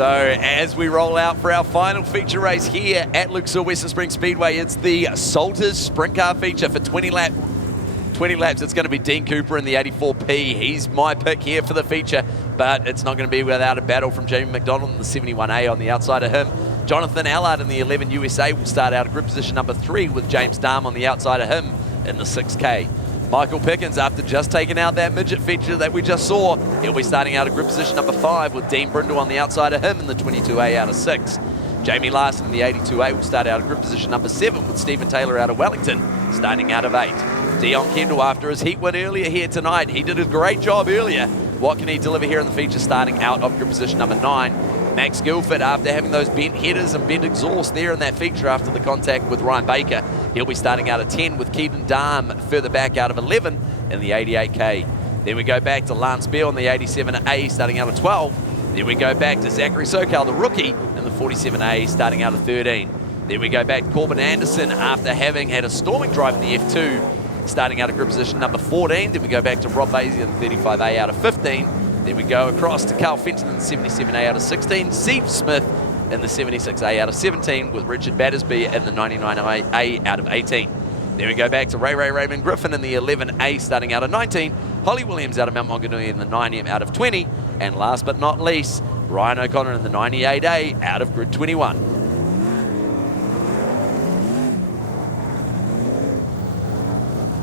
So as we roll out for our final feature race here at Luxor Western Springs Speedway, it's the Salters Sprint Car feature for 20 laps. It's going to be Dean Cooper in the 84P. He's my pick here for the feature, but it's not going to be without a battle from Jamie McDonald in the 71A on the outside of him. Jonathan Allard in the 11 USA will start out at grid position number 3 with James Dahm on the outside of him in the 6K. Michael Pickens, after just taking out that midget feature that we just saw, he'll be starting out at grid position number 5 with Dean Brindle on the outside of him in the 22A out of 6. Jamie Larson in the 82A will start out at grid position number 7 with Stephen Taylor out of Wellington starting out of 8. Dion Kendall, after his heat win earlier here tonight, he did a great job earlier. What can he deliver here in the feature starting out of grid position number 9? Max Guilford, after having those bent headers and bent exhaust there in that feature after the contact with Ryan Baker, he'll be starting out at 10 with Keaton Dahm further back out of 11 in the 88K. Then we go back to Lance Beale in the 87A starting out at 12. Then we go back to Zachary Sokal, the rookie, in the 47A starting out at 13. Then we go back to Corbin Anderson after having had a storming drive in the F2 starting out at grid position number 14. Then we go back to Rob Vasey in the 35A out of 15. Then we go across to Carl Fenton in the 77A out of 16. Steve Smith in the 76A out of 17 with Richard Battersby in the 99A out of 18. Then we go back to Raymond Griffin in the 11A starting out of 19. Holly Williams out of Mount Maunganui in the 9M out of 20. And last but not least, Ryan O'Connor in the 98A out of grid 21.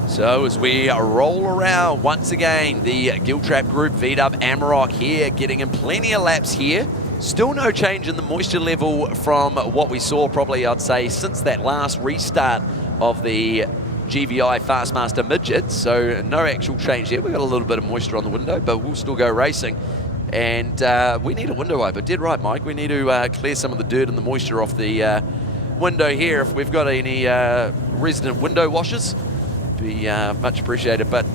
So as we roll around once again, the Giltrap Group VW Amarok here getting in plenty of laps here. Still no change in the moisture level from what we saw probably, I'd say, since that last restart of the GVI Fastmaster Midget. So no actual change there. We've got a little bit of moisture on the window, but we'll still go racing. And we need a window wiper. Dead right, Mike. We need to clear some of the dirt and the moisture off the window here. If we've got any resident window washers, be much appreciated. But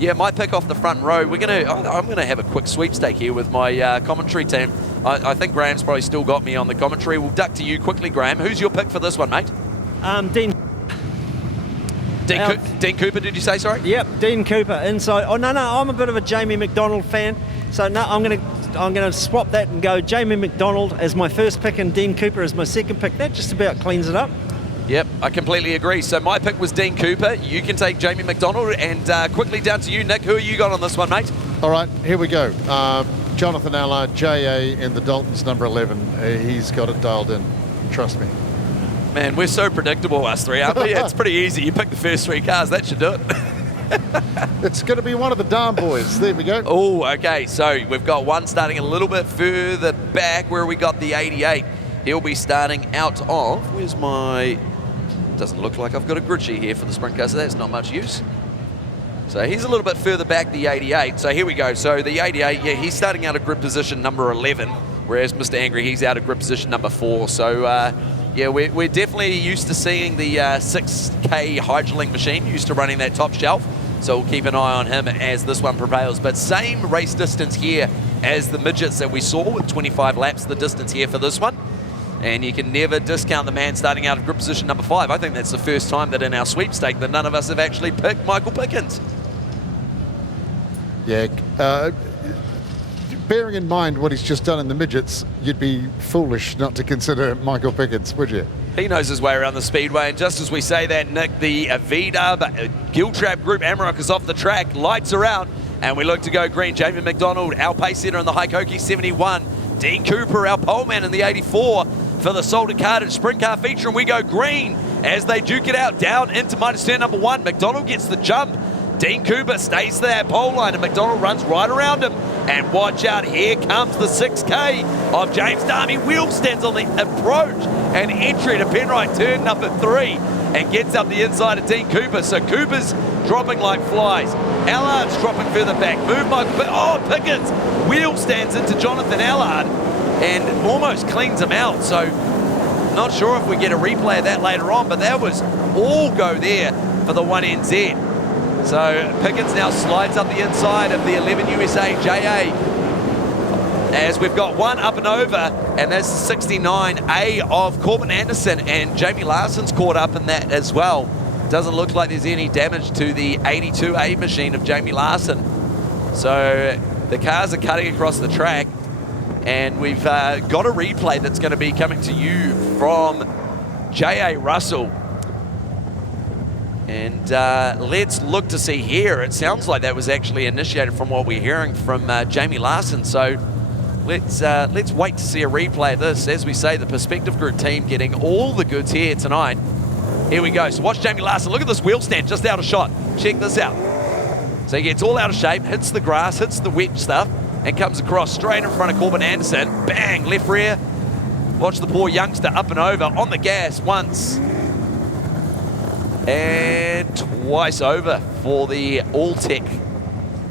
yeah, my pick off the front row. I'm gonna have a quick sweepstake here with my commentary team. I think Graham's probably still got me on the commentary. We'll duck to you quickly, Graham. Who's your pick for this one, mate? Dean Cooper, did you say? Sorry. Yep, Dean Cooper inside. Oh no, I'm a bit of a Jamie McDonald fan, so no, I'm gonna swap that and go Jamie McDonald as my first pick and Dean Cooper as my second pick. That just about cleans it up. Yep, I completely agree. So my pick was Dean Cooper. You can take Jamie McDonald, and quickly down to you, Nick. Who are you got on this one, mate? All right, here we go. Jonathan Allard, JA in the Dalton's number 11. He's got it dialed in. Trust me. Man, we're so predictable, us three, aren't we? It's pretty easy. You pick the first 3 cars. That should do it. It's going to be one of the Dahm boys. There we go. Oh, okay. So we've got one starting a little bit further back where we got the 88. He'll be starting out of... Where's my... Doesn't look like I've got a grid sheet here for the sprint car, so that's not much use. So he's a little bit further back, the 88. So here we go. So the 88, yeah, he's starting out of grid position number 11, whereas Mr. Angry, he's out of grid position number 4. So, yeah, we're definitely used to seeing the 6K Hydrolink machine, used to running that top shelf. So we'll keep an eye on him as this one prevails. But same race distance here as the midgets that we saw with 25 laps, the distance here for this one. And you can never discount the man starting out of grid position number 5. I think that's the first time that in our sweepstake that none of us have actually picked Michael Pickens. Yeah, bearing in mind what he's just done in the midgets, you'd be foolish not to consider Michael Pickens, would you? He knows his way around the speedway, and just as we say that, Nick, the VW Giltrap Group Amarok is off the track, lights are out, and we look to go green. Jamie McDonald, our pace setter in the Haikoki 71. Dean Cooper, our pole man in the 84 for the Salted Cartage Sprint Car feature, and we go green as they duke it out down into minus turn number 1. McDonald gets the jump. Dean Cooper stays to that pole line, and McDonald runs right around him. And watch out, here comes the 6K of James Darmy. Wheel stands on the approach and entry to Penrite turn number 3 and gets up the inside of Dean Cooper. So Cooper's dropping like flies. Allard's dropping further back. Move Michael, Pickens wheel stands into Jonathan Allard and almost cleans him out. So not sure if we get a replay of that later on, but that was all go there for the 1NZ. So Pickens now slides up the inside of the 11 USA JA as we've got one up and over, and that's 69A of Corbin Anderson, and Jamie Larson's caught up in that as well. Doesn't look like there's any damage to the 82A machine of Jamie Larson. So the cars are cutting across the track, And we've got a replay that's going to be coming to you from J.A. Russell. And let's look to see here. It sounds like that was actually initiated from what we're hearing from Jamie Larson. So let's wait to see a replay of this. As we say, the Perspective Group team getting all the goods here tonight. Here we go. So watch Jamie Larson. Look at this wheel stand just out of shot. Check this out. So he gets all out of shape, hits the grass, hits the wet stuff, and comes across straight in front of Corbin Anderson. Bang, left rear. Watch the poor youngster up and over on the gas once. And twice over for the All-Tech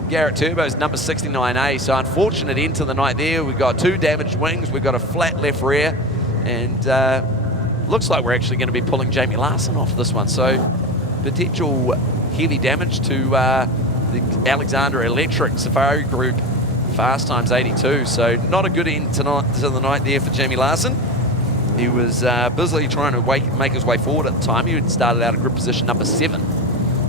Garrett Turbos, number 69A. So unfortunate end to the night there. We've got 2 damaged wings. We've got a flat left rear. And looks like we're actually going to be pulling Jamie Larson off this one. So potential heavy damage to the Alexander Electric Safari Group Fast Times 82. So not a good end to the night there for Jamie Larson. He was busily trying to make his way forward at the time. He had started out at group position number 7.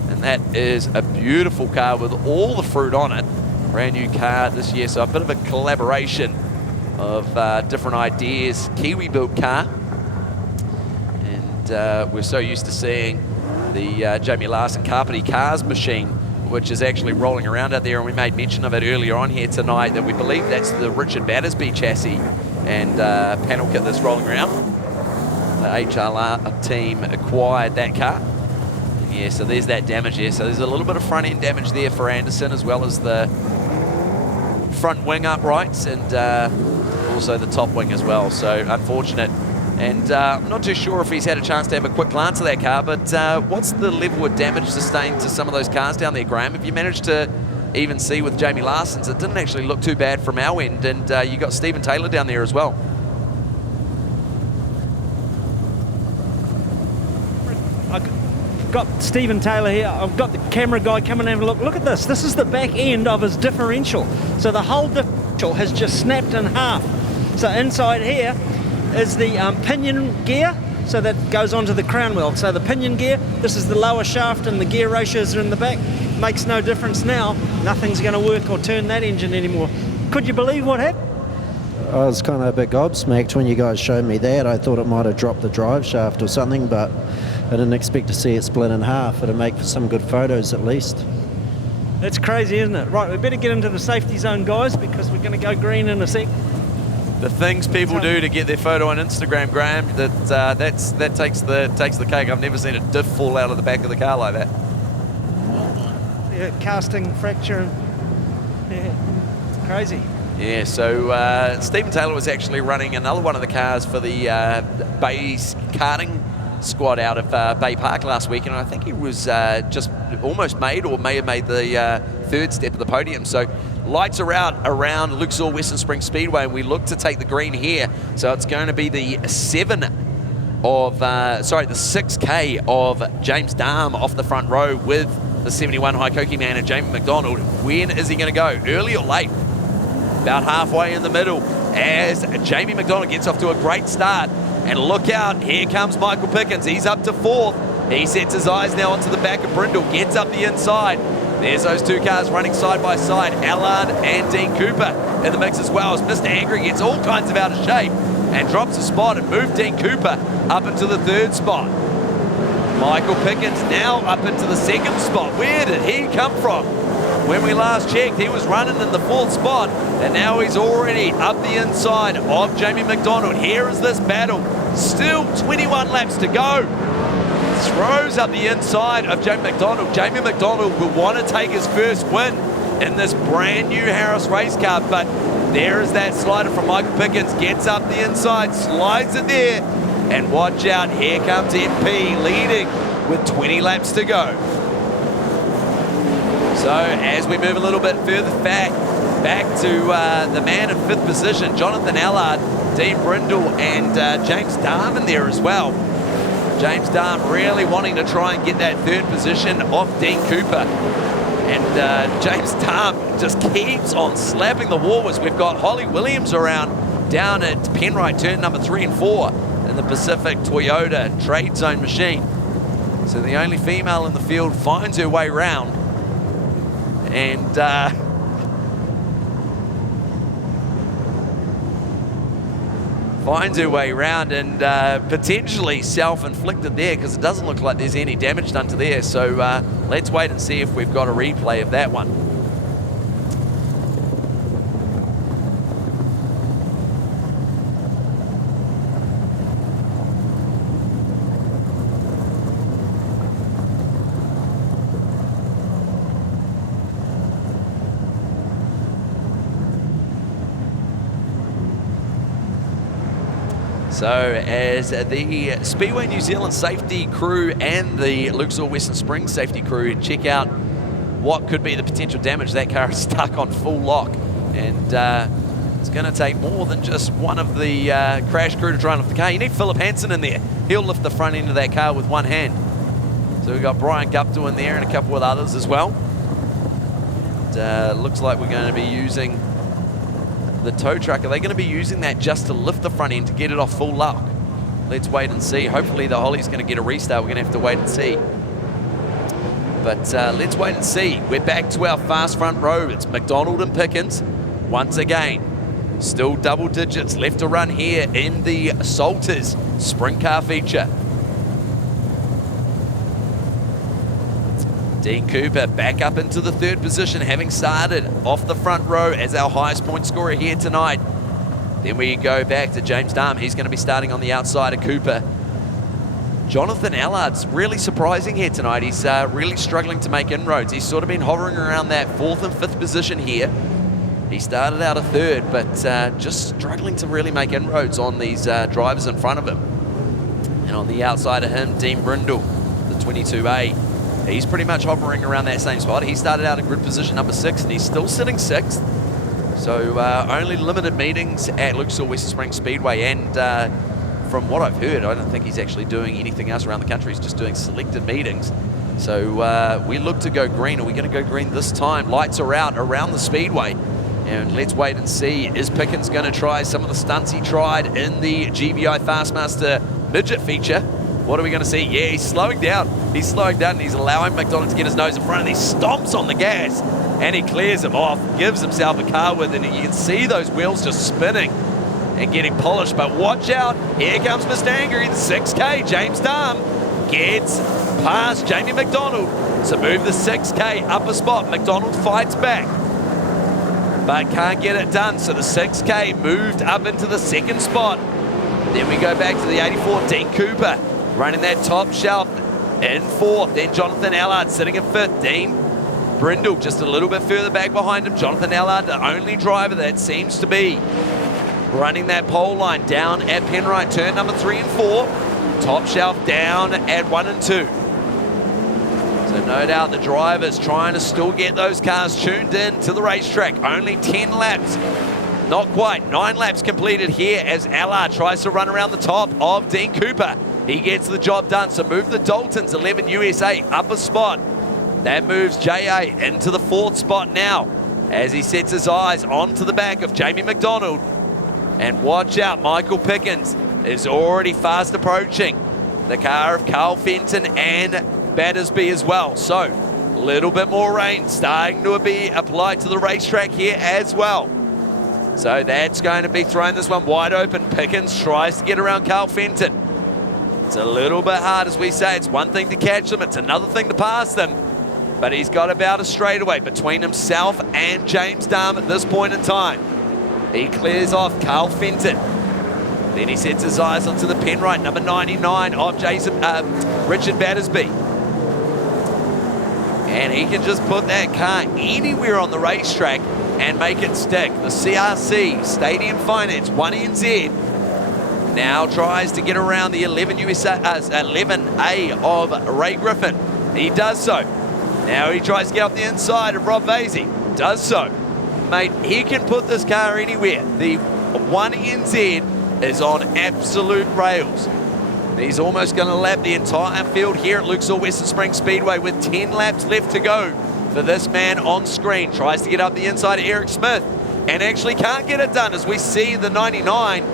And that is a beautiful car with all the fruit on it. Brand new car this year. So a bit of a collaboration of different ideas. Kiwi built car. And we're so used to seeing the Jamie Larson Carpety Cars machine, which is actually rolling around out there, and we made mention of it earlier on here tonight, that we believe that's the Richard Battersby chassis and panel kit that's rolling around. The HLR team acquired that car. And yeah, so there's that damage there. So there's a little bit of front end damage there for Anderson, as well as the front wing uprights and also the top wing as well. So unfortunate. And I'm not too sure if he's had a chance to have a quick glance at that car, but what's the level of damage sustained to some of those cars down there, Graham? If you managed to even see with Jamie Larson's, it didn't actually look too bad from our end, and you got Stephen Taylor down there as well. I've got Stephen Taylor here. I've got the camera guy coming and have a look. Look at this. This is the back end of his differential. So the whole differential has just snapped in half. So inside here is the pinion gear, so that goes onto the crown wheel. So the pinion gear, this is the lower shaft, and the gear ratios are in the back. Makes no difference now. Nothing's going to work or turn that engine anymore. Could you believe what happened? I was kind of a bit gobsmacked when you guys showed me that. I thought it might have dropped the drive shaft or something, but I didn't expect to see it split in half. It'd make for some good photos at least. That's crazy, isn't it? Right, we better get into the safety zone, guys, because we're going to go green in a sec. The things people do to get their photo on Instagram, Graham, that takes the cake. I've never seen a diff fall out of the back of the car like that. Yeah, casting fracture. Yeah, it's crazy. Yeah, so Stephen Taylor was actually running another one of the cars for the Bay's karting squad out of Bay Park last week, and I think he was just almost made, or may have made the third step of the podium. So lights are out around Luxor Western Springs Speedway, and we look to take the green here. So it's going to be the 6K of James Darm off the front row with the 71 Haikoki man and Jamie McDonald. When is he going to go? Early or late? About halfway in the middle, as Jamie McDonald gets off to a great start. And look out, here comes Michael Pickens. He's up to 4th. He sets his eyes now onto the back of Brindle, gets up the inside. There's those two cars running side by side, Allard and Dean Cooper in the mix as well, as Mr. Angry gets all kinds of out of shape and drops a spot and moved Dean Cooper up into the 3rd spot. Michael Pickens now up into the 2nd spot. Where did he come from? When we last checked, he was running in the 4th spot, and now he's already up the inside of Jamie McDonald. Here is this battle. Still 21 laps to go. Throws up the inside of Jamie McDonald. Jamie McDonald will want to take his first win in this brand new Harris race car, but there is that slider from Michael Pickens. Gets up the inside, slides it there, and watch out, here comes MP leading with 20 laps to go. So as we move a little bit further back to the man in 5th position, Jonathan Allard, Dean Brindle, and James Darm in there as well. James Darm really wanting to try and get that 3rd position off Dean Cooper. And James Darm just keeps on slapping the wall as we've got Holly Williams around down at Penrite turn number 3 and 4 in the Pacific Toyota Trade Zone machine. So the only female in the field finds her way round. And finds her way around and potentially self-inflicted there, because it doesn't look like there's any damage done to there. So let's wait and see if we've got a replay of that one. So as the Speedway New Zealand safety crew and the Lucas Oil Western Springs safety crew check out what could be the potential damage, that car is stuck on full lock. And it's going to take more than just one of the crash crew to try and lift the car. You need Philip Hansen in there. He'll lift the front end of that car with one hand. So we've got Brian Gupta in there and a couple of others as well. And, looks like we're going to be using the tow truck. Are they going to be using that just to lift the front end to get it off full lock? Let's wait and see. Hopefully the Holly's going to get a restart. We're going to have to wait and see. But let's wait and see. We're back to our fast front row. It's McDonald and Pickens once again. Still double digits left to run here in the Salters sprint car feature. Dean Cooper back up into the third position, having started off the front row as our highest point scorer here tonight. Then we go back to James Darm. He's going to be starting on the outside of Cooper. Jonathan Allard's really surprising here tonight. He's really struggling to make inroads. He's sort of been hovering around that 4th and 5th position here. He started out a 3rd, but just struggling to really make inroads on these drivers in front of him. And on the outside of him, Dean Brindle, the 22A. He's pretty much hovering around that same spot. He started out in grid position number 6, and he's still sitting 6th. So only limited meetings at Lucas Oil Western Springs Speedway, and from what I've heard, I don't think he's actually doing anything else around the country. He's just doing selected meetings. So we look to go green. Are we going to go green this time? Lights are out around the Speedway. And let's wait and see. Is Pickens going to try some of the stunts he tried in the GBI Fastmaster midget feature? What are we going to see? Yeah, he's slowing down. He's slowing down, and he's allowing McDonald to get his nose in front, and he stomps on the gas, and he clears him off, gives himself a car with, and you can see those wheels just spinning and getting polished. But watch out. Here comes Mr. Angry, the 6K. James Darm gets past Jamie McDonald. So move the 6K up a spot. McDonald fights back, but can't get it done. So the 6K moved up into the 2nd spot. Then we go back to the 84, Dean Cooper, running that top shelf in 4th. Then Jonathan Allard sitting in 5th. Dean Brindle just a little bit further back behind him. Jonathan Allard, the only driver that seems to be running that pole line down at Penrite, turn number 3 and 4. Top shelf down at 1 and 2. So no doubt the driver's trying to still get those cars tuned in to the racetrack. Only 10 laps. Not quite. 9 laps completed here as Allard tries to run around the top of Dean Cooper. He gets the job done. So move the Daltons, 11 USA, up a spot. That moves JA into the 4th spot now as he sets his eyes onto the back of Jamie McDonald. And watch out, Michael Pickens is already fast approaching the car of Carl Fenton and Battersby as well. So a little bit more rain starting to be applied to the racetrack here as well. So that's going to be throwing this one wide open. Pickens tries to get around Carl Fenton. It's a little bit hard, as we say. It's one thing to catch them, it's another thing to pass them. But he's got about a straightaway between himself and James Darm at this point in time. He clears off Carl Fenton. Then he sets his eyes onto the Penrite, number 99 of Richard Battersby. And he can just put that car anywhere on the racetrack and make it stick. The CRC Stadium Finance 1NZ now tries to get around the 11A of Ray Griffin. He does so. Now he tries to get up the inside of Rob Vasey. Does so. Mate, he can put this car anywhere. The 1NZ is on absolute rails. He's almost going to lap the entire field here at Lucas Oil Western Springs Speedway with 10 laps left to go for this man on screen. Tries to get up the inside of Eric Smith and actually can't get it done as we see the 99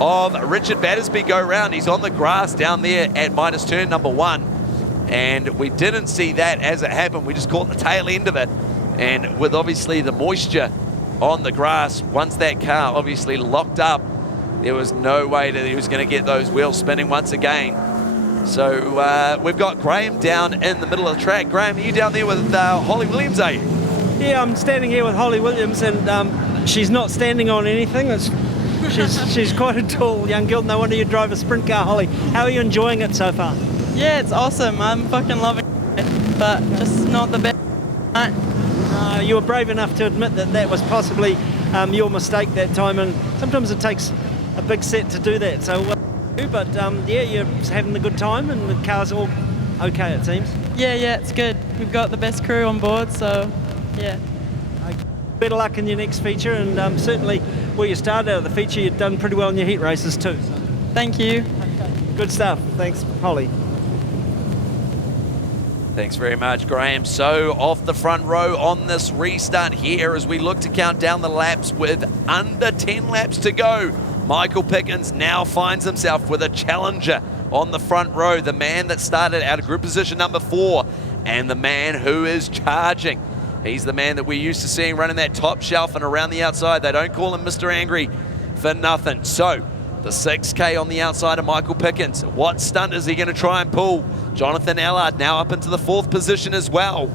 of Richard Battersby go round. He's on the grass down there at minus turn number 1. And we didn't see that as it happened. We just caught the tail end of it. And with obviously the moisture on the grass, once that car obviously locked up There was no way that he was going to get those wheels spinning once again. So we've got Graham down in the middle of the track. Graham, are you down there with Holly Williams, are you? Yeah, I'm standing here with Holly Williams, and she's not standing on anything. She's quite a tall young girl. No wonder you drive a sprint car, Holly. How are you enjoying it so far? Yeah, it's awesome. I'm fucking loving it, but just not the best. You were brave enough to admit that that was possibly your mistake that time, and sometimes it takes a big set to do that. So, but yeah, you're having a good time, and the car's all okay, it seems. Yeah, it's good. We've got the best crew on board, so yeah. Better luck in your next feature, and certainly where you started out of the feature, you've done pretty well in your heat races too. So. Thank you. Good stuff. Thanks, Holly. Thanks very much, Graham. So off the front row on this restart here as we look to count down the laps with under 10 laps to go. Michael Pickens now finds himself with a challenger on the front row, the man that started out of group position number 4 and the man who is charging. He's the man that we're used to seeing running that top shelf and around the outside. They don't call him Mr. Angry for nothing. So the 6K on the outside of Michael Pickens. What stunt is he going to try and pull? Jonathan Allard now up into the 4th position as well.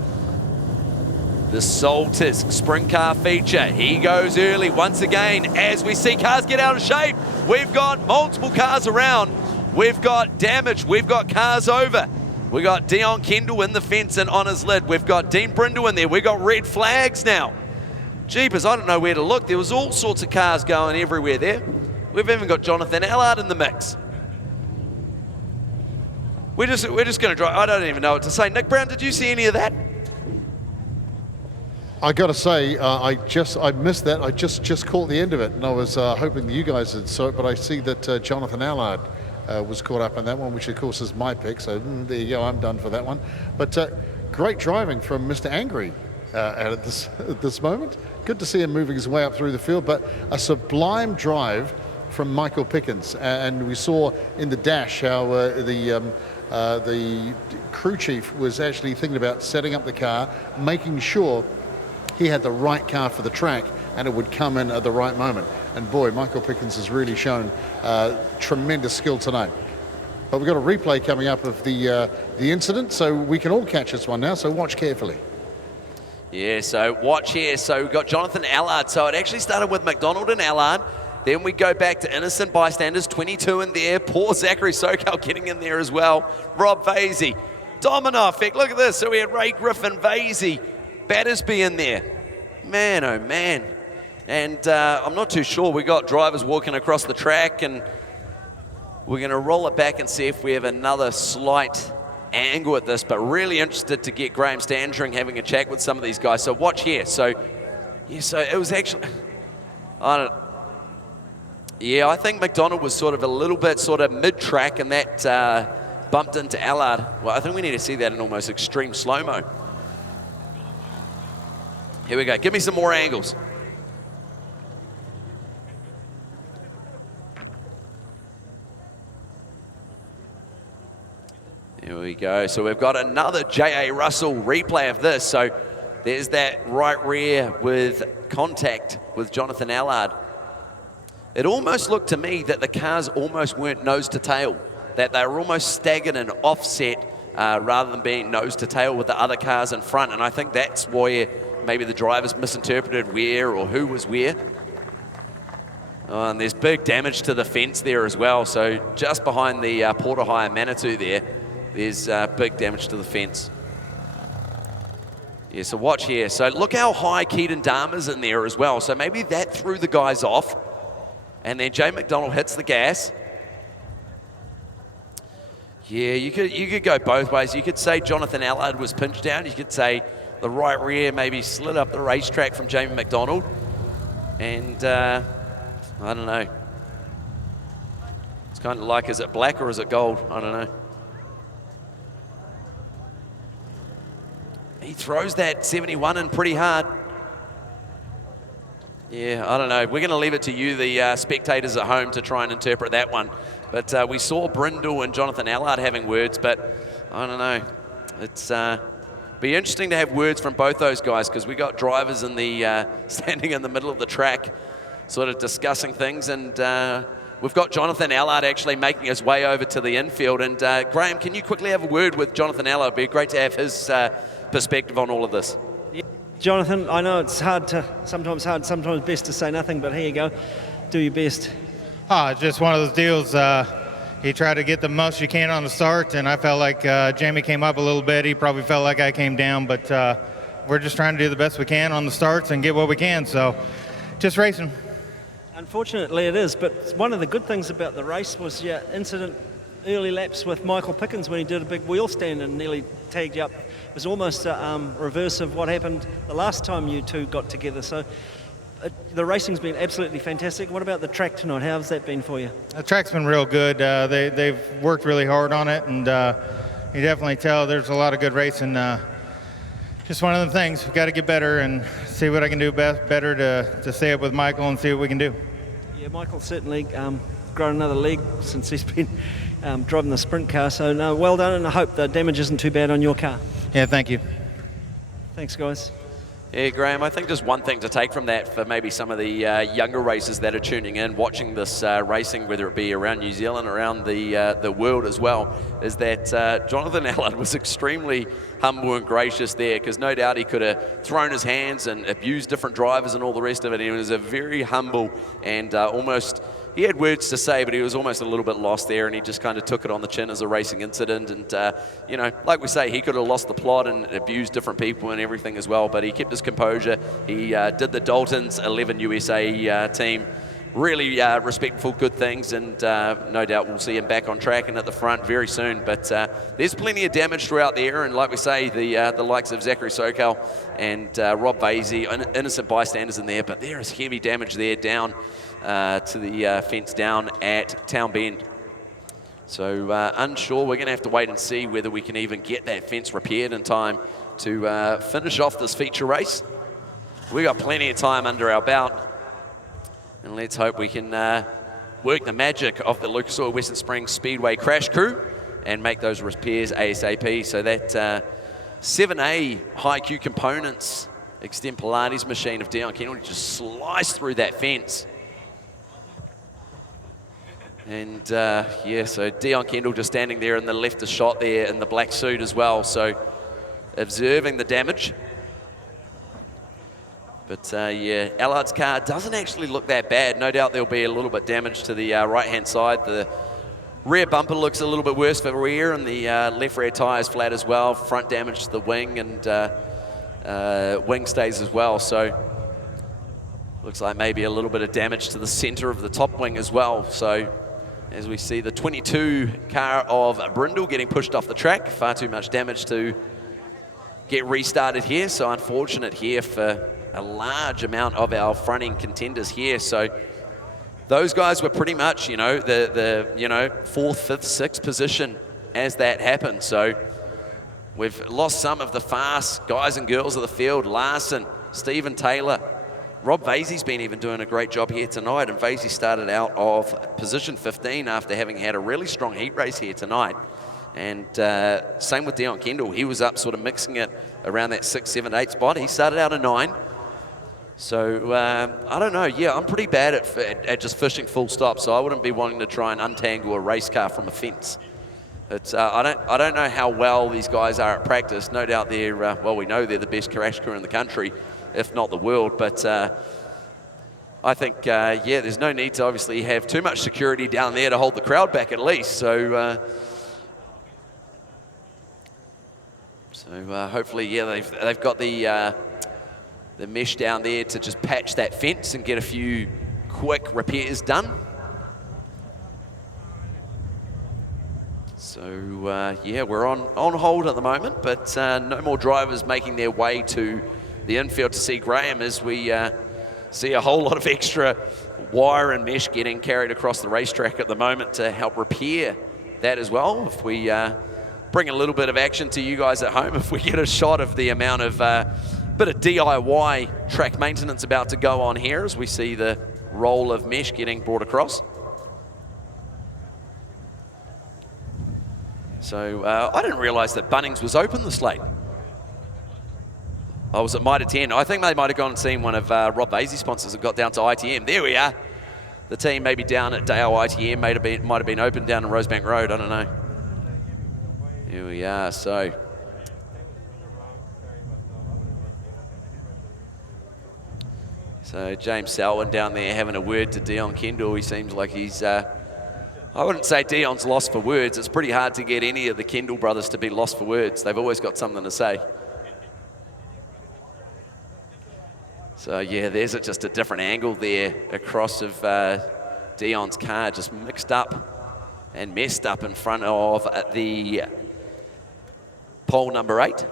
The Soltis sprint car feature. He goes early once again as we see cars get out of shape. We've got multiple cars around. We've got damage. We've got cars over. We got Dion Kendall in the fence and on his lid. We've got Dean Brindle in there. We've got red flags now. Jeepers, I don't know where to look. There was all sorts of cars going everywhere there. We've even got Jonathan Allard in the mix. We're just going to drive. I don't even know what to say. Nick Brown, did you see any of that? I got to say, I missed that. I just caught the end of it, and I was hoping that you guys had saw it, but I see that Jonathan Allard was caught up in that one, which of course is my pick, so there you go, I'm done for that one. But great driving from Mr. Angry at this moment. Good to see him moving his way up through the field, but a sublime drive from Michael Pickens. And we saw in the dash how the crew chief was actually thinking about setting up the car, making sure he had the right car for the track and it would come in at the right moment. And boy, Michael Pickens has really shown tremendous skill tonight. But we've got a replay coming up of the incident, so we can all catch this one now, so watch carefully. Yeah, so watch here. So we've got Jonathan Allard. So it actually started with McDonald and Allard. Then we go back to innocent bystanders, 22 in there. Poor Zachary Sokal getting in there as well. Rob Vasey. Domino effect, look at this. So we had Ray Griffin, Vasey, Battersby in there. Man, oh man. And I'm not too sure. We got drivers walking across the track, and we're going to roll it back and see if we have another slight angle at this, but really interested to get Graham Standring having a chat with some of these guys. So watch here. So, yeah, so it was actually, I think McDonald was sort of a little bit sort of mid-track, and that bumped into Allard. Well, I think we need to see that in almost extreme slow-mo. Here we go. Give me some more angles. Here we go. So we've got another J.A. Russell replay of this. So there's that right rear with contact with Jonathan Allard. It almost looked to me that the cars almost weren't nose to tail, that they were almost staggered and offset rather than being nose to tail with the other cars in front. And I think that's where maybe the drivers misinterpreted where or who was where. Oh, and there's big damage to the fence there as well. So just behind the Porter Hire Manitou there's big damage to the fence. Yeah, so watch here. So look how high Keaton Dahmer's in there as well. So maybe that threw the guys off. And then Jay McDonald hits the gas. Yeah, you could go both ways. You could say Jonathan Allard was pinched down. You could say the right rear maybe slid up the racetrack from Jamie McDonald. And I don't know. It's kind of like, is it black or is it gold? I don't know. He throws that 71 in pretty hard. Yeah, I don't know. We're going to leave it to you, the spectators at home, to try and interpret that one. But we saw Brindle and Jonathan Allard having words, but I don't know. It's be interesting to have words from both those guys, because we got drivers in the standing in the middle of the track, sort of discussing things, and we've got Jonathan Allard actually making his way over to the infield. And Graham, can you quickly have a word with Jonathan Allard? It'd be great to have his perspective on all of this. Yeah. Jonathan, I know it's sometimes best to say nothing, but here you go. Do your best. It's just one of those deals. He tried to get the most you can on the start, and I felt like Jamie came up a little bit. He probably felt like I came down, but we're just trying to do the best we can on the starts and get what we can. So just racing. Unfortunately it is, but one of the good things about the race was your incident early laps with Michael Pickens when he did a big wheel stand and nearly tagged you up. It was almost a reverse of what happened the last time you two got together. So the racing's been absolutely fantastic. What about the track tonight? How's that been for you? The track's been real good. They've worked really hard on it, and you definitely tell there's a lot of good racing. Just one of the things. We've got to get better and see what I can do better to stay up with Michael and see what we can do. Yeah, Michael's certainly grown another leg since he's been driving the sprint car. So, no, well done, and I hope the damage isn't too bad on your car. Yeah, thank you. Thanks, guys. Yeah, Graham, I think just one thing to take from that for maybe some of the younger racers that are tuning in, watching this racing, whether it be around New Zealand, around the world as well, is that Jonathan Allard was extremely humble and gracious there, because no doubt he could have thrown his hands and abused different drivers and all the rest of it. He was a very humble and almost... He had words to say, but he was almost a little bit lost there, and he just kind of took it on the chin as a racing incident. And, you know, like we say, he could have lost the plot and abused different people and everything as well, but he kept his composure. He did the Dalton's 11 USA team really respectful, good things, and no doubt we'll see him back on track and at the front very soon. But there's plenty of damage throughout there, and like we say, the likes of Zachary Sokal and Rob Vasey, innocent bystanders in there, but there is heavy damage there down to the fence down at Town Bend. So unsure, we're going to have to wait and see whether we can even get that fence repaired in time to finish off this feature race. We've got plenty of time under our belt, and let's hope we can work the magic of the Lucas Oil Western Springs Speedway crash crew and make those repairs ASAP. So that 7A High Q Components Extend Pilates machine of Dion Kendall just sliced through that fence. And yeah, so Dion Kendall just standing there in the leftist shot there in the black suit as well, so observing the damage. But yeah, Allard's car doesn't actually look that bad. No doubt there'll be a little bit damage to the right-hand side. The rear bumper looks a little bit worse for rear, and the left rear tire is flat as well. Front damage to the wing, and wing stays as well. So looks like maybe a little bit of damage to the center of the top wing as well. So as we see the 22 car of Brindle getting pushed off the track, far too much damage to get restarted here. So unfortunate here for a large amount of our front-end contenders here. So those guys were pretty much, you know, the you know, 4th, 5th, 6th position as that happened. So we've lost some of the fast guys and girls of the field. Larson, Stephen Taylor, Rob Vasey's been even doing a great job here tonight, and Vasey started out of position 15 after having had a really strong heat race here tonight. And same with Dion Kendall. He was up sort of mixing it around that 6, 7, 8 spot. He started out a 9. So I don't know. Yeah, I'm pretty bad at just fishing full stop, so I wouldn't be wanting to try and untangle a race car from a fence. It's, I don't know how well these guys are at practice. No doubt they're, well, we know they're the best crash crew in the country, if not the world. But I think, yeah, there's no need to obviously have too much security down there to hold the crowd back at least. So, hopefully, yeah, they've got the mesh down there to just patch that fence and get a few quick repairs done. So yeah, we're on hold at the moment, but no more drivers making their way to the infield to see Graham, as we see a whole lot of extra wire and mesh getting carried across the racetrack at the moment to help repair that as well. If we bring a little bit of action to you guys at home, if we get a shot of the amount of bit of DIY track maintenance about to go on here as we see the roll of mesh getting brought across. So I didn't realize that Bunnings was open this late. I was at Mitre 10. I think they might have gone and seen one of Rob Vasey's sponsors and got down to ITM. There we are. the team maybe down at Dale ITM might have been open down in Rosebank Road. I don't know. Here we are. So James Selwyn down there having a word to Dion Kendall. He seems like he's, I wouldn't say Dion's lost for words. It's pretty hard to get any of the Kendall brothers to be lost for words. They've always got something to say. So yeah, there's just a different angle there across of Dion's car, just mixed up and messed up in front of the pole number 8.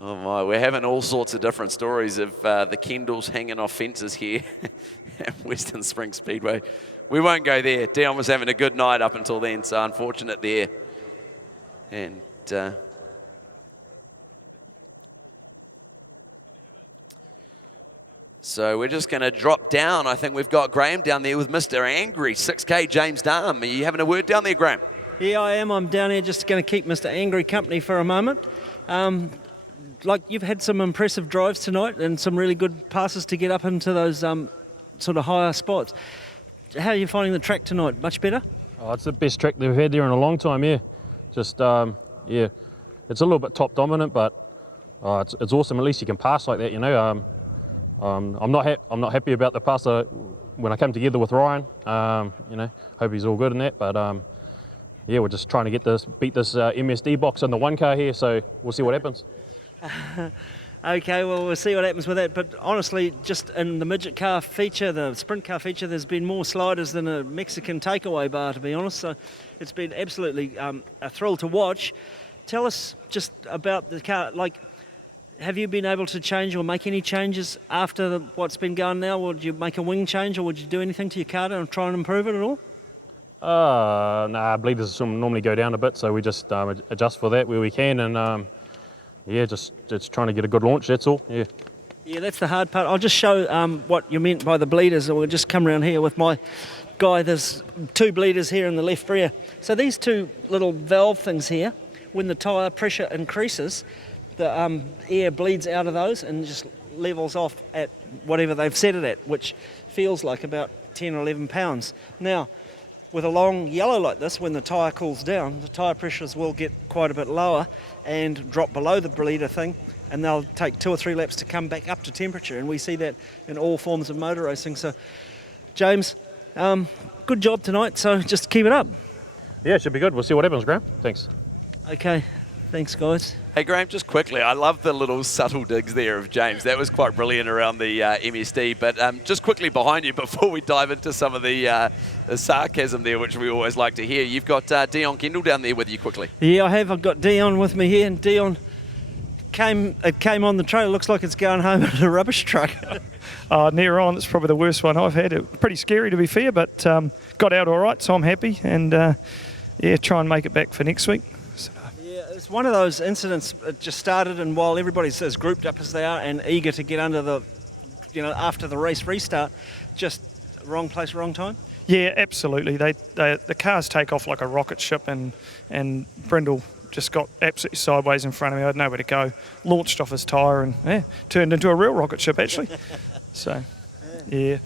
Oh my, we're having all sorts of different stories of the Kendalls hanging off fences here at Western Springs Speedway. We won't go there. Dion was having a good night up until then, so unfortunate there. And so we're just going to drop down. I think we've got Graham down there with Mr. Angry, 6K James Darm. Are you having a word down there, Graham? Yeah, I am. I'm down here just going to keep Mr. Angry company for a moment. Like, you've had some impressive drives tonight and some really good passes to get up into those sort of higher spots. How are you finding the track tonight? Much better? Oh, it's the best track they've had there in a long time, yeah. Just, yeah, it's a little bit top dominant, but it's awesome. At least you can pass like that, you know. I'm not happy about the pass when I came together with Ryan. You know, hope he's all good in that, but yeah, we're just trying to beat this MSD box in the 1 car here, so we'll see what happens. Okay, well, we'll see what happens with that. But honestly, just in the midget car feature, the sprint car feature, there's been more sliders than a Mexican takeaway bar, to be honest. So it's been absolutely a thrill to watch. Tell us just about the car. Like, have you been able to change or make any changes after what's been going now? Or did you make a wing change, or would you do anything to your car to try and improve it at all? Nah, bleeders normally go down a bit, so we just adjust for that where we can, and yeah, just trying to get a good launch, that's all, yeah. Yeah, that's the hard part. I'll just show what you meant by the bleeders. We'll just come around here with my guy. There's 2 bleeders here in the left rear. So these 2 little valve things here, when the tyre pressure increases, the air bleeds out of those and just levels off at whatever they've set it at, which feels like about 10 or 11 pounds. Now, with a long yellow like this, when the tyre cools down, the tyre pressures will get quite a bit lower and drop below the bleeder thing, and they'll take 2 or 3 laps to come back up to temperature, and we see that in all forms of motor racing. So, James, good job tonight, so just keep it up. Yeah, it should be good. We'll see what happens, Graham. Thanks. Okay, thanks, guys. Hey, Graham, just quickly, I love the little subtle digs there of James. That was quite brilliant around the MSD. But just quickly behind you, before we dive into some of the sarcasm there, which we always like to hear, you've got Dion Kendall down there with you quickly. Yeah, I have. I've got Dion with me here, and Dion came on the trailer. Looks like it's going home in a rubbish truck. Near on, it's probably the worst one I've had. It pretty scary, to be fair, but got out all right, so I'm happy. And, yeah, try and make it back for next week. It's one of those incidents. It just started, and while everybody's as grouped up as they are and eager to get under the, you know, after the race restart, just wrong place, wrong time. Yeah, absolutely. The cars take off like a rocket ship, and Brindle just got absolutely sideways in front of me. I had nowhere to go. Launched off his tyre and turned into a real rocket ship actually. So, yeah.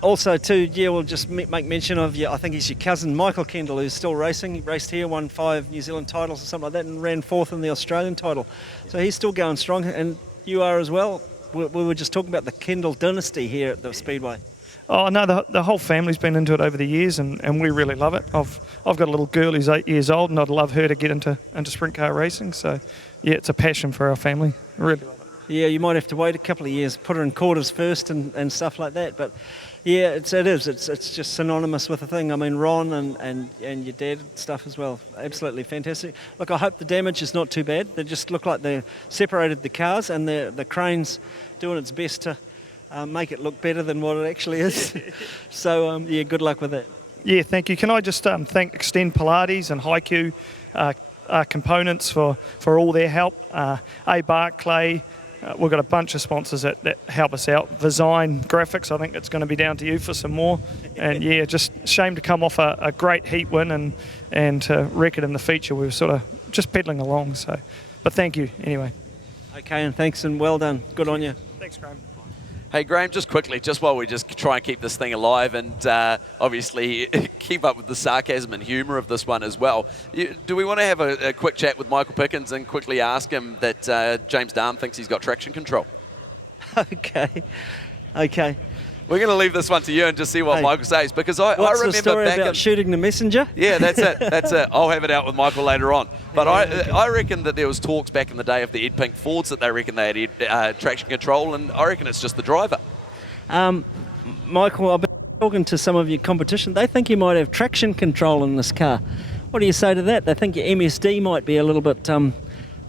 Also, too, yeah, we'll just make mention of, I think he's your cousin, Michael Kendall, who's still racing. He raced here, won 5 New Zealand titles or something like that, and ran 4th in the Australian title. So he's still going strong, and you are as well. We were just talking about the Kendall dynasty here at the Speedway. Oh, no, the whole family's been into it over the years, and we really love it. I've got a little girl who's 8 years old, and I'd love her to get into sprint car racing. So, yeah, it's a passion for our family. Really love it. Yeah, you might have to wait a couple of years, put her in quarters first and stuff like that, but... Yeah, it is. It's just synonymous with the thing. I mean, Ron and your dad stuff as well. Absolutely fantastic. Look, I hope the damage is not too bad. They just look like they separated the cars, and the crane's doing its best to make it look better than what it actually is. So, yeah, good luck with that. Yeah, thank you. Can I just thank Extend Pilates and Haiku Components for all their help. A. Barclay. We've got a bunch of sponsors that help us out. Design Graphics, I think it's going to be down to you for some more. And yeah, just shame to come off a great heat win and to wreck it in the feature. We were sort of just pedaling along. So thank you anyway. Okay, and thanks and well done. Good on you. Thanks, Graham. Hey, Graham, just quickly, just while we just try and keep this thing alive and obviously keep up with the sarcasm and humour of this one as well, do we want to have a quick chat with Michael Pickens and quickly ask him that James Darm thinks he's got traction control? Okay. We're going to leave this one to you and just see what Michael says, because I What's remember the story back about in, shooting the messenger? Yeah, that's it. I'll have it out with Michael later on. But I reckon that there was talks back in the day of the Ed Pink Fords that they reckon they had traction control, and I reckon it's just the driver. Michael, I've been talking to some of your competition. They think you might have traction control in this car. What do you say to that? They think your MSD might be a little bit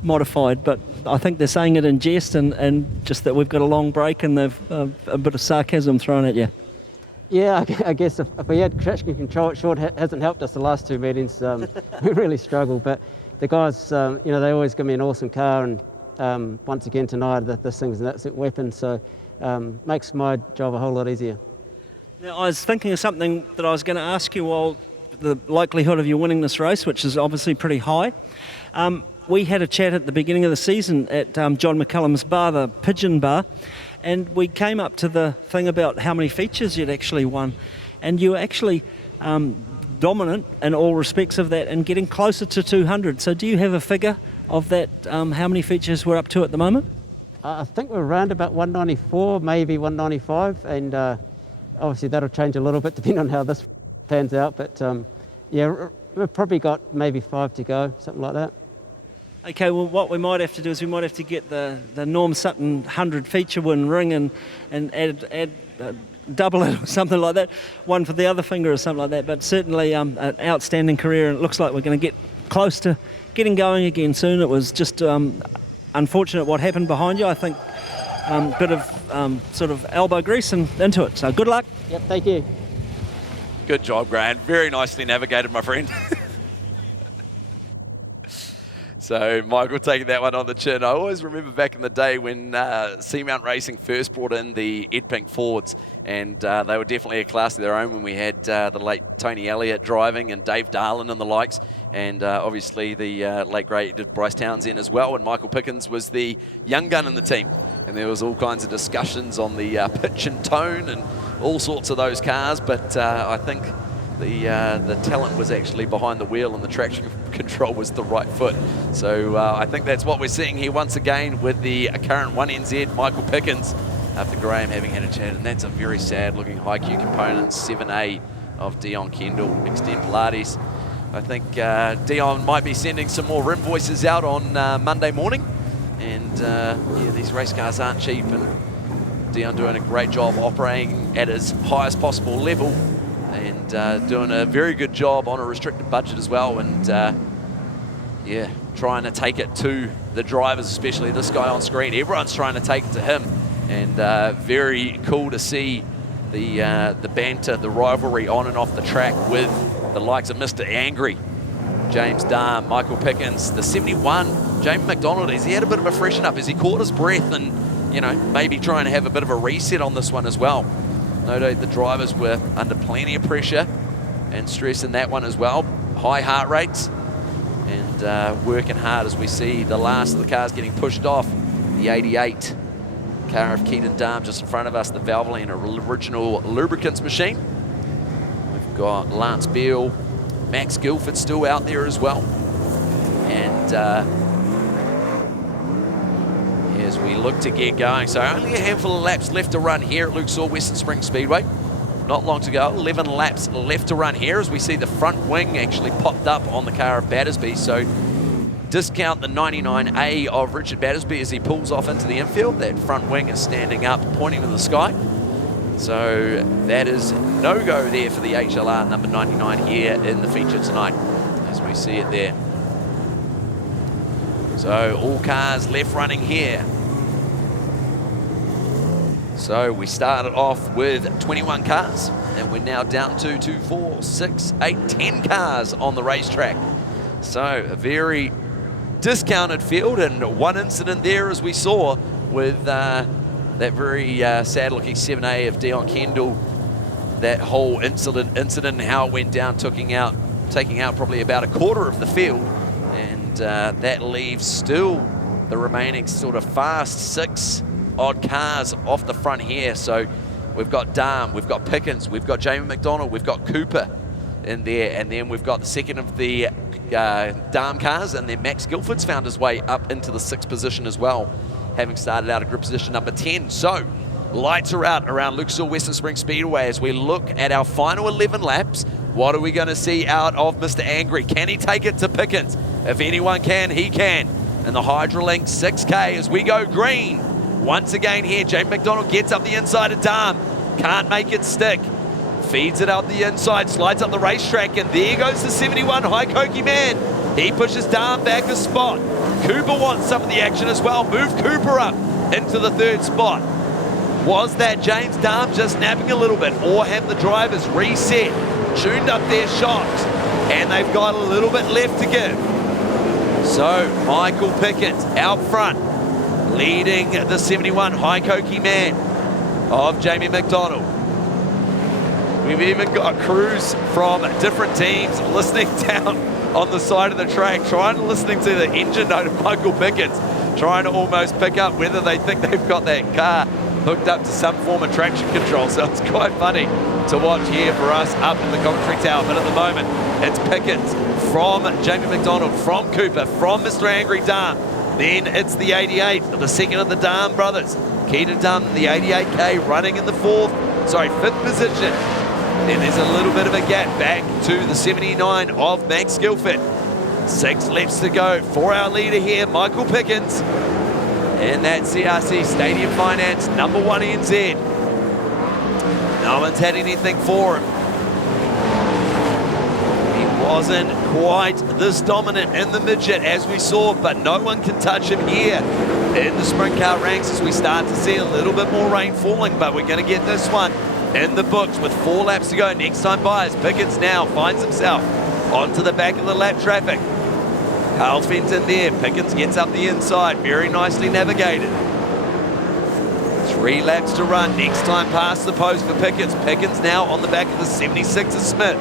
modified, but I think they're saying it in jest and just that we've got a long break and they've a bit of sarcasm thrown at you. Yeah, I guess if we had traction control, it sure hasn't helped us the last 2 meetings. We really struggled, but the guys, they always give me an awesome car, and once again tonight, this thing's an absolute weapon, so makes my job a whole lot easier. Now, I was thinking of something that I was going to ask you while the likelihood of you winning this race, which is obviously pretty high. We had a chat at the beginning of the season at John McCullum's bar, the Pigeon Bar, and we came up to the thing about how many features you'd actually won, and you were actually dominant in all respects of that and getting closer to 200. So do you have a figure of that, how many features we're up to at the moment? I think we're around about 194, maybe 195, and obviously that'll change a little bit depending on how this pans out, but we've probably got maybe 5 to go, something like that. Okay, well, what we might have to do is we might have to get the Norm Sutton 100 feature win ring and add double it or something like that, one for the other finger or something like that. But certainly an outstanding career, and it looks like we're going to get close to getting going again soon. It was just unfortunate what happened behind you. I think a bit of sort of elbow grease and into it. So good luck. Yep, thank you. Good job, Grant. Very nicely navigated, my friend. So Michael taking that one on the chin. I always remember back in the day when Seamount Racing first brought in the Ed Pink Fords, and they were definitely a class of their own when we had the late Tony Elliott driving and Dave Darlin and the likes, and obviously the late great Bryce Townsend as well, and Michael Pickens was the young gun in the team. And there was all kinds of discussions on the pitch and tone and all sorts of those cars, but I think the talent was actually behind the wheel and the traction control was the right foot. So I think that's what we're seeing here once again with the current 1NZ Michael Pickens after Graham having had a chat. And that's a very sad looking high-Q component, 7A of Dion Kendall, Extend Pilates. I think Dion might be sending some more invoices out on Monday morning. And these race cars aren't cheap, and Dion doing a great job operating at his highest possible level, and doing a very good job on a restricted budget as well, and trying to take it to the drivers, especially this guy on screen. Everyone's trying to take it to him, and very cool to see the banter, the rivalry on and off the track with the likes of Mr. Angry, James Darm, Michael Pickens, the 71, Jamie McDonald. Has he had a bit of a freshen up? Has he caught his breath and, maybe trying to have a bit of a reset on this one as well? No doubt the drivers were under plenty of pressure and stress in that one as well. High heart rates and working hard as we see the last of the cars getting pushed off. The 88 car of Keaton Darm just in front of us, the Valvoline original lubricants machine. We've got Lance Beale, Max Guilford still out there as well. And as we look to get going, so only a handful of laps left to run here at Luxor Western Springs Speedway. Not long to go, 11 laps left to run here as we see the front wing actually popped up on the car of Battersby. So discount the 99A of Richard Battersby as he pulls off into the infield. That front wing is standing up, pointing to the sky. So that is no-go there for the HLR number 99 here in the feature tonight, as we see it there. So all cars left running here. So we started off with 21 cars, and we're now down to 2, 4, 6, 8, 10 cars on the racetrack. So a very discounted field, and one incident there, as we saw, with that very sad-looking 7A of Dion Kendall. That whole incident and how it went down, taking out probably about a quarter of the field. And And that leaves still the remaining sort of fast 6 odd cars off the front here. So we've got Dahm, we've got Pickens, we've got Jamie McDonald, we've got Cooper in there, and then we've got the second of the Dahm cars, and then Max Guilford's found his way up into the 6th position as well, having started out at grid position number 10. So lights are out around Lucas Oil Western Springs Speedway as we look at our final 11 laps. What are we going to see out of Mr. Angry? Can he take it to Pickens? If anyone can, he can. And the Hydrolink 6K as we go green. Once again here, Jamie McDonald gets up the inside of Dahm. Can't make it stick. Feeds it out the inside, slides up the racetrack, and there goes the 71 High Koki Man. He pushes Dahm back a spot. Cooper wants some of the action as well. Move Cooper up into the 3rd spot. Was that James Dahm just napping a little bit, or have the drivers reset, tuned up their shocks, and they've got a little bit left to give? So Michael Pickens out front, leading the 71 High Koki Man of Jamie McDonald. We've even got crews from different teams listening down on the side of the track, listening to the engine note of Michael Pickens, trying to almost pick up whether they think they've got that car hooked up to some form of traction control. So it's quite funny to watch here for us up in the commentary tower. But at the moment, it's Pickens from Jamie McDonald, from Cooper, from Mr. Angry Dahm. Then it's the 88, the second of the Dahm brothers. Keaton Dahm, the 88K, running in the 5th position. Then there's a little bit of a gap back to the 79 of Max Guilford. 6 laps to go for our leader here, Michael Pickens. And that CRC Stadium Finance number 1 NZ. No one's had anything for him. He wasn't quite this dominant in the midget as we saw, but no one can touch him here in the sprint car ranks as we start to see a little bit more rain falling, but we're going to get this one in the books with 4 laps to go. Next time by as Pickens now finds himself onto the back of the lap traffic. Carl Fenton there, Pickens gets up the inside, very nicely navigated. 3 laps to run, next time past the post for Pickens. Pickens now on the back of the 76 of Smith.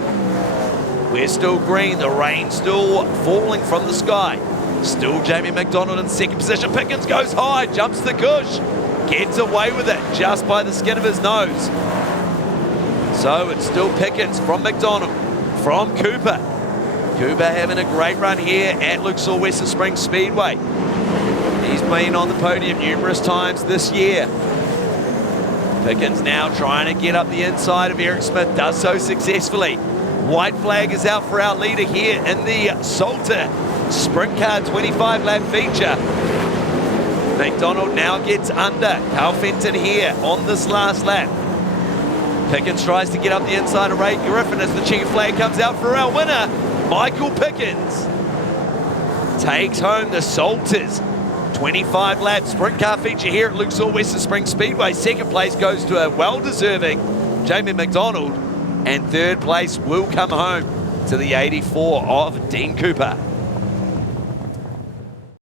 We're still green, the rain still falling from the sky. Still Jamie McDonald in 2nd position. Pickens goes high, jumps the cush, gets away with it just by the skin of his nose. So it's still Pickens from McDonald, from Cooper. Cooper having a great run here at Lucas Oil Western Springs Speedway. He's been on the podium numerous times this year. Pickens now trying to get up the inside of Eric Smith, does so successfully. White flag is out for our leader here in the Salter Sprint Car 25 lap feature. McDonald now gets under. Carl Fenton here on this last lap. Pickens tries to get up the inside of Ray Griffin as the checker flag comes out for our winner. Michael Pickens takes home the Salters 25 lap sprint car feature here at Lucas Oil Western Springs Speedway. 2nd place goes to a well-deserving Jamie McDonald, and 3rd place will come home to the 84 of Dean Cooper.